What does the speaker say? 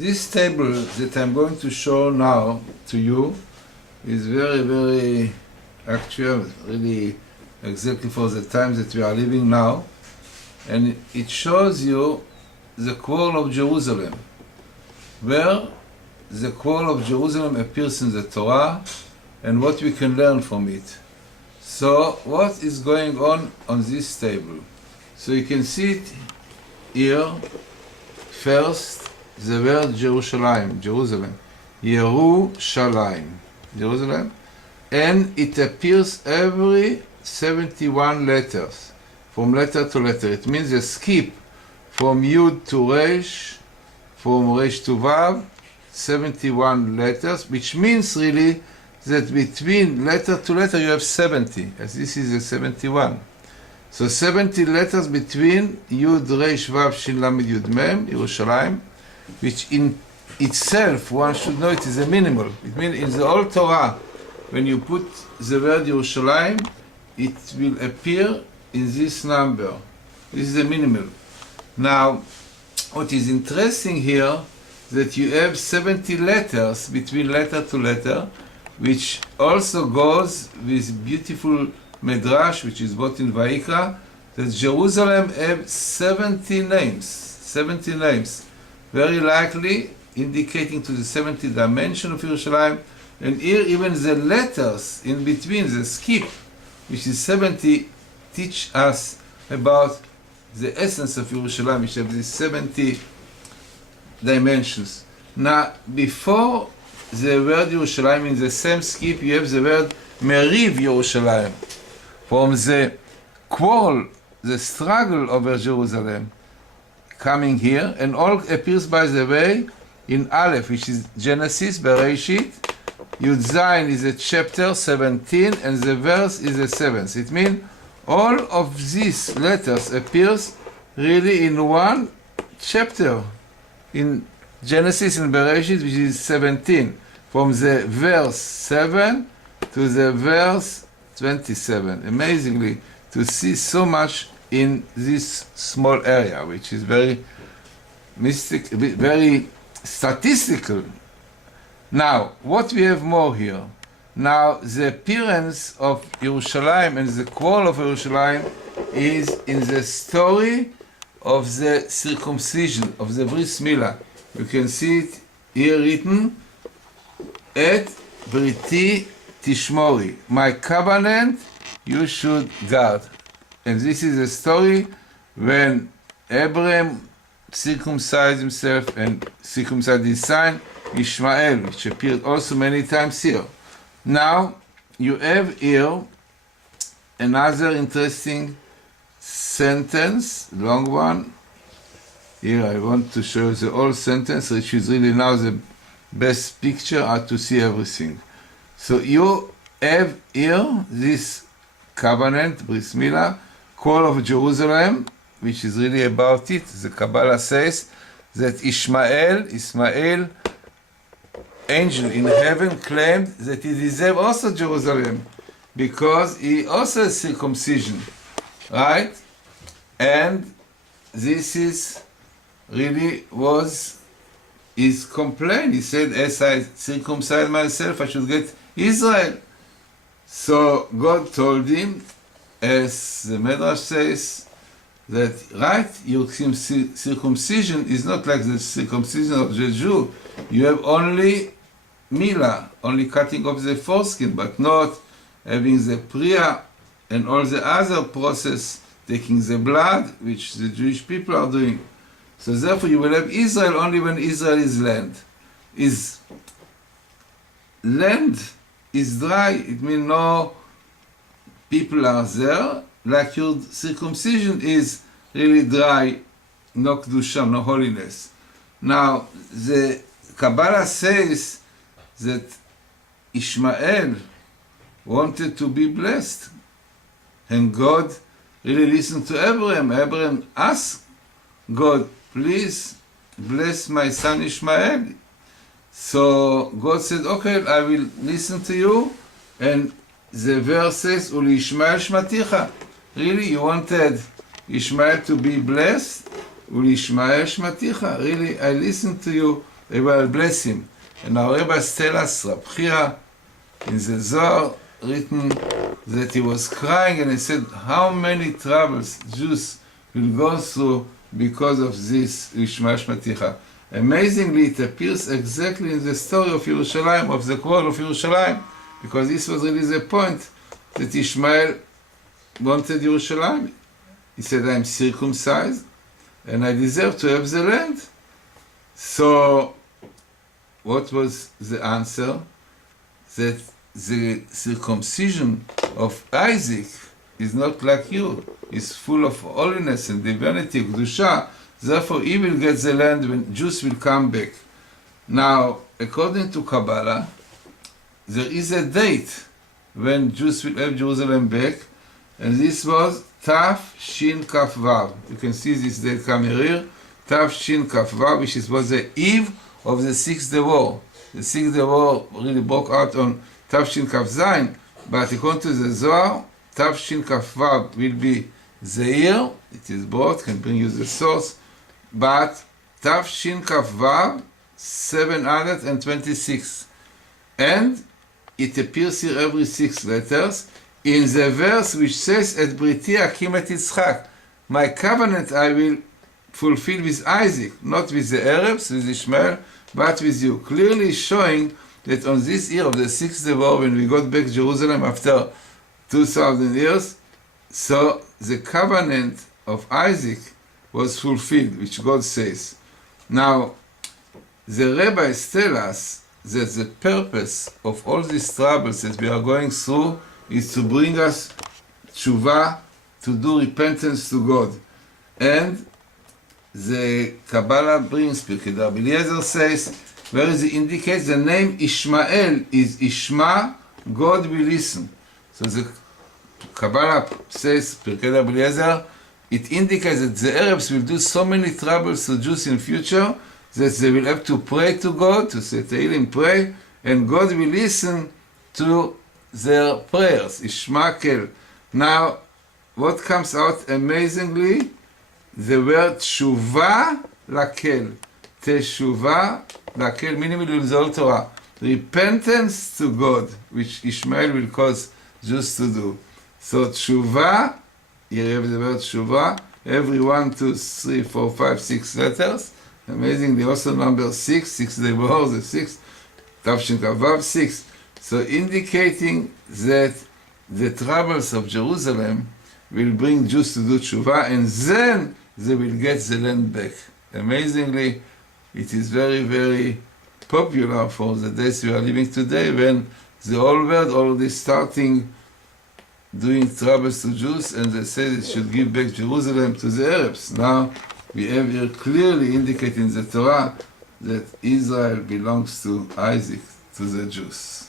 this table that I'm going to show now to you is very, very actual, really exactly for the time that we are living now. And it shows you the quarrel of Jerusalem, where the quarrel of Jerusalem appears in the Torah and what we can learn from it. So what is going on this table? So you can see it here. First, the word Jerusalem, Yerushalayim, Jerusalem, and it appears every 71 letters, from letter to letter. It means a skip from Yud to Resh, from Resh to Vav, 71 letters, which means really that between letter to letter you have 70, as this is a 71. So 70 letters between Yud, Resh, Vav, Shin, Lamed, Yud, Mem, Yerushalayim, which in itself, one should know it is a minimal. It means in the whole Torah, when you put the word Yerushalayim, it will appear in this number. This is a minimal. Now, what is interesting here, that you have 70 letters between letter to letter, which also goes with beautiful Medrash, which is brought in Vayikra, that Jerusalem have 70 names. 70 names. Very likely indicating to the 70 dimension of Yerushalayim. And here even the letters in between, the skip, which is 70, teach us about the essence of Yerushalayim, which have these 70 dimensions. Now, before the word Yerushalayim, in the same skip, you have the word Meriv Yerushalayim, from the quarrel, the struggle over Jerusalem, coming here, and all appears, by the way, in Aleph, which is Genesis, Bereshit. Yud Zayin is a chapter 17, and the verse is the 7th. It means all of these letters appears really in one chapter, in Genesis and Bereshit, which is 17, from the verse 7 to the verse 27. Amazingly, to see so much in this small area, which is very mystic, very statistical. Now, what we have more here? Now, the appearance of Yerushalayim and the quarrel of Yerushalayim is in the story of the circumcision, of the Bris Milah. You can see it here written, Et Briti Tishmori, my covenant you should guard. And this is a story when Abraham circumcised himself and circumcised his son Yishmael, which appeared also many times here. Now you have here another interesting sentence, long one. Here I want to show you the whole sentence, which is really now the best picture how to see everything. So you have here this covenant, Bris Milah, call of Jerusalem, which is really about it. The Kabbalah says that Ismael, angel in heaven, claimed that he deserved also Jerusalem because he also has circumcision, right? And this is really was his complaint. He said, as I circumcise myself, I should get Israel. So God told him, as the Medrash says, that right, your circumcision is not like the circumcision of the Jew. You have only milah, only cutting off the foreskin, but not having the priya and all the other process, taking the blood, which the Jewish people are doing. So therefore you will have Israel only when Israel is land. Land is dry, it means no people are there, like your circumcision is really dry, no kedusha, no holiness. Now, the Kabbalah says that Ishmael wanted to be blessed, and God really listened to Abraham. Abraham asked God, please bless my son Ishmael. So God said, okay, I will listen to you. And the verse says, Uli Yishmael Shmaticha. Really, you wanted Ishmael to be blessed? Uli Yishmael Shmaticha. Really, I listened to you they will bless him. And our rabbis tell us, Rab Chia, in the Zohar, written that he was crying and he said, how many troubles Jews will go through because of this Yishmael.Mpg. Amazingly, it appears exactly in the story of Yerushalayim, of the quarrel of Yerushalayim, because this was really the point that Yishmael wanted Yerushalayim. He said, I'm circumcised and I deserve to have the land. So, what was the answer? That the circumcision of Isaac is not like you. It's full of holiness and divinity, Kedusha. Therefore, he will get the land when Jews will come back. Now, according to Kabbalah, there is a date when Jews will have Jerusalem back, and this was Taf Shin Kaf Vav. You can see this date coming here, Taf Shin Kaf Vav, which was the eve of the Sixth Day War. The Sixth Day War really broke out on Taf Shin Kaf Zayin, but according to the Zohar, Taf Shin Kaf Vav will be the year, it is brought, can bring you the source, but Taf Shin Kaf Vav 726. And it appears here every 6 letters in the verse which says, Et Briti Akim et Yitzchak, my covenant I will fulfill with Isaac, not with the Arabs, with Ishmael, but with you. Clearly showing that on this year of the 6th Day War, when we got back Jerusalem after 2,000 years, so the covenant of Isaac was fulfilled, which God says. Now, the rabbis tell us that the purpose of all these troubles that we are going through is to bring us tshuva, to do repentance to God. And the Kabbalah brings, Pirkei Rabbi Eliezer says, where it indicates the name Ishmael is Ishma, God will listen. So the Kabbalah says, Pirkei Rabbi Eliezer, it indicates that the Arabs will do so many troubles to Jews in future that they will have to pray to God, to say Tehillim, pray, and God will listen to their prayers. Ishmael. Now, what comes out amazingly? The word Tshuva Lakel. Teshuva Lakel, meaning in the Old Torah. Repentance to God, which Ishmael will cause Jews to do. So Tshuva, here you have the word Tshuva, every 1, 2, 3, 4, 5, 6 letters. Amazingly, also number 6, 6 Day War, the 6th, Tafshin Kavav 6. So indicating that the troubles of Jerusalem will bring Jews to do Tshuva, and then they will get the land back. Amazingly, it is very, very popular for the days we are living today, when the whole world already starting doing troubles to Jews, and they say they should give back Jerusalem to the Arabs. Now, we have here clearly indicated in the Torah that Israel belongs to Isaac, to the Jews.